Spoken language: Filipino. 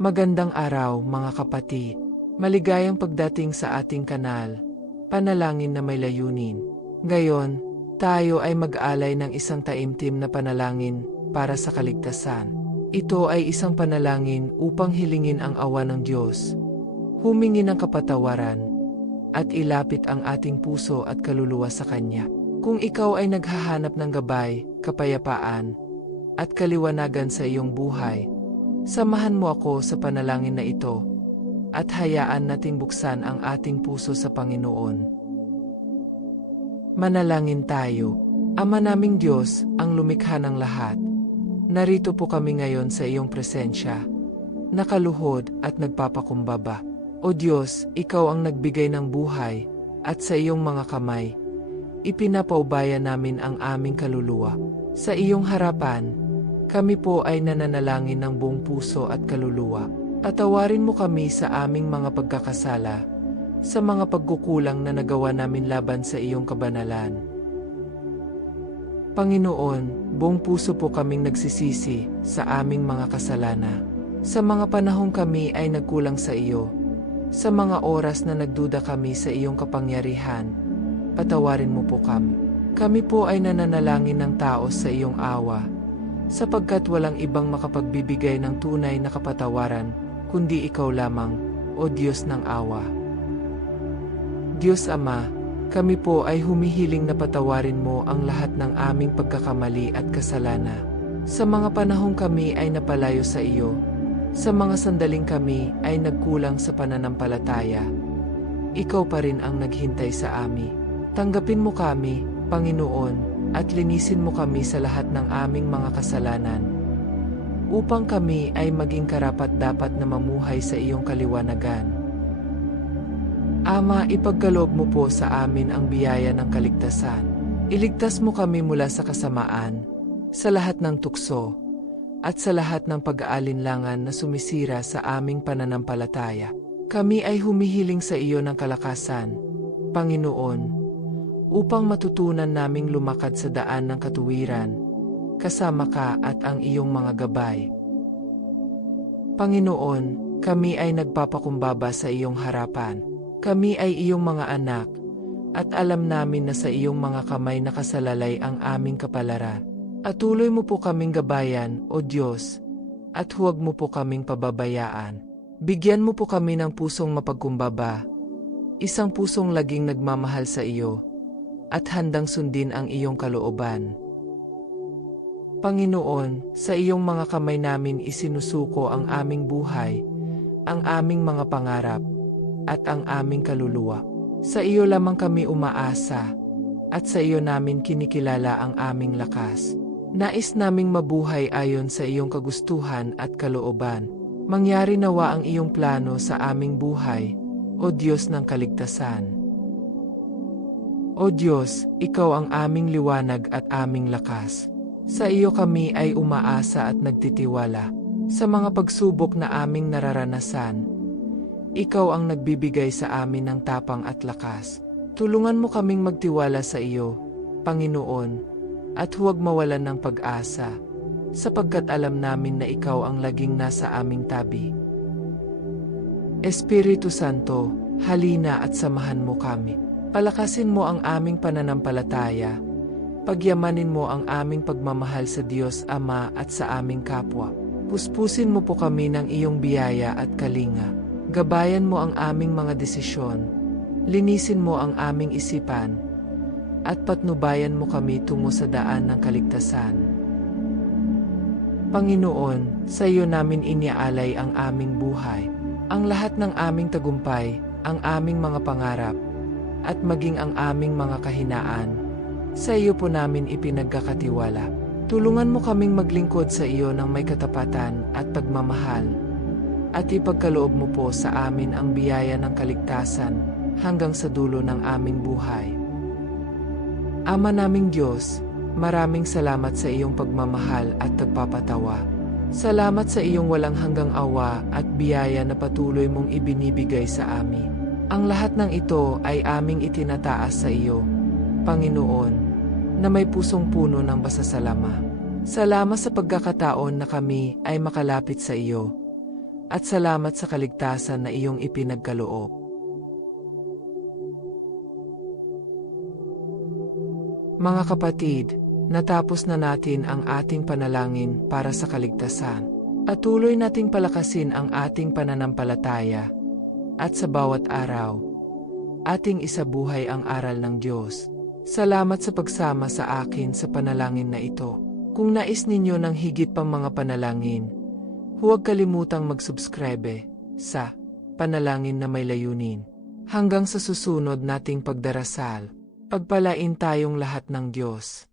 Magandang araw mga kapatid. Maligayang pagdating sa ating kanal. Panalangin na may layunin. Ngayon, tayo ay mag-alay ng isang taimtim na panalangin para sa kaligtasan. Ito ay isang panalangin upang hilingin ang awa ng Diyos, humingi ng kapatawaran, at ilapit ang ating puso at kaluluwa sa Kanya. Kung ikaw ay naghahanap ng gabay, kapayapaan, at kaliwanagan sa iyong buhay, samahan mo ako sa panalangin na ito at hayaan nating buksan ang ating puso sa Panginoon. Manalangin tayo. Ama naming Diyos, ang lumikha ng lahat. Narito po kami ngayon sa iyong presensya. Nakaluhod at nagpapakumbaba. O Diyos, ikaw ang nagbigay ng buhay, at sa iyong mga kamay, ipinapaubaya namin ang aming kaluluwa. Sa iyong harapan, kami po ay nananalangin ng buong puso at kaluluwa. Patawarin mo kami sa aming mga pagkakasala, sa mga pagkukulang na nagawa namin laban sa iyong kabanalan. Panginoon, buong puso po kaming nagsisisi sa aming mga kasalanan. Sa mga panahong kami ay nagkulang sa iyo, sa mga oras na nagduda kami sa iyong kapangyarihan, patawarin mo po kami. Kami po ay nananalangin ng tao sa iyong awa, sapagkat walang ibang makapagbibigay ng tunay na kapatawaran, kundi ikaw lamang, o Diyos ng awa. Diyos Ama, kami po ay humihiling na patawarin mo ang lahat ng aming pagkakamali at kasalanan. Sa mga panahong kami ay napalayo sa iyo, sa mga sandaling kami ay nagkulang sa pananampalataya. Ikaw pa rin ang naghintay sa amin. Tanggapin mo kami, Panginoon, at linisin mo kami sa lahat ng aming mga kasalanan. Upang kami ay maging karapat dapat na mamuhay sa iyong kaliwanagan. Ama, ipagkaloob mo po sa amin ang biyaya ng kaligtasan. Iligtas mo kami mula sa kasamaan, sa lahat ng tukso, at sa lahat ng pag-aalinlangan na sumisira sa aming pananampalataya. Kami ay humihiling sa iyo ng kalakasan, Panginoon, upang matutunan naming lumakad sa daan ng katuwiran, kasama ka at ang iyong mga gabay. Panginoon, kami ay nagpapakumbaba sa iyong harapan. Kami ay iyong mga anak, at alam namin na sa iyong mga kamay nakasalalay ang aming kapalaran. At tuloy mo po kaming gabayan, O Diyos, at huwag mo po kaming pababayaan. Bigyan mo po kami ng pusong mapagkumbaba, isang pusong laging nagmamahal sa iyo, at handang sundin ang iyong kalooban. Panginoon, sa iyong mga kamay namin isinusuko ang aming buhay, ang aming mga pangarap, at ang aming kaluluwa. Sa iyo lamang kami umaasa, at sa iyo namin kinikilala ang aming lakas. Nais naming mabuhay ayon sa iyong kagustuhan at kalooban. Mangyari nawa ang iyong plano sa aming buhay, O Diyos ng kaligtasan. O Diyos, Ikaw ang aming liwanag at aming lakas. Sa iyo kami ay umaasa at nagtitiwala. Sa mga pagsubok na aming nararanasan, ikaw ang nagbibigay sa amin ng tapang at lakas. Tulungan mo kaming magtiwala sa iyo, Panginoon, at huwag mawalan ng pag-asa, sapagkat alam namin na ikaw ang laging nasa aming tabi. Espiritu Santo, halina at samahan mo kami. Palakasin mo ang aming pananampalataya. Pagyamanin mo ang aming pagmamahal sa Diyos Ama at sa aming kapwa. Puspusin mo po kami ng iyong biyaya at kalinga. Gabayan mo ang aming mga desisyon. Linisin mo ang aming isipan. At patnubayan mo kami tungo sa daan ng kaligtasan. Panginoon, sa iyo namin iniaalay ang aming buhay. Ang lahat ng aming tagumpay, ang aming mga pangarap, at maging ang aming mga kahinaan. Sa iyo po namin ipinagkakatiwala. Tulungan mo kaming maglingkod sa iyo ng may katapatan at pagmamahal. At ipagkaloob mo po sa amin ang biyaya ng kaligtasan hanggang sa dulo ng aming buhay. Ama naming Diyos, maraming salamat sa iyong pagmamahal at pagpapatawa. Salamat sa iyong walang hanggang awa at biyaya na patuloy mong ibinibigay sa amin. Ang lahat ng ito ay aming itinataas sa iyo, Panginoon, na may pusong puno ng basasalama. Salamat sa pagkakataon na kami ay makalapit sa iyo. At salamat sa kaligtasan na iyong ipinagkaloob. Mga kapatid, natapos na natin ang ating panalangin para sa kaligtasan. At tuloy nating palakasin ang ating pananampalataya. At sa bawat araw, ating isabuhay ang aral ng Diyos. Salamat sa pagsama sa akin sa panalangin na ito. Kung nais ninyo ng higit pang mga panalangin, huwag kalimutang mag-subscribe sa Panalangin na May Layunin. Hanggang sa susunod nating pagdarasal, pagpalain tayong lahat ng Diyos.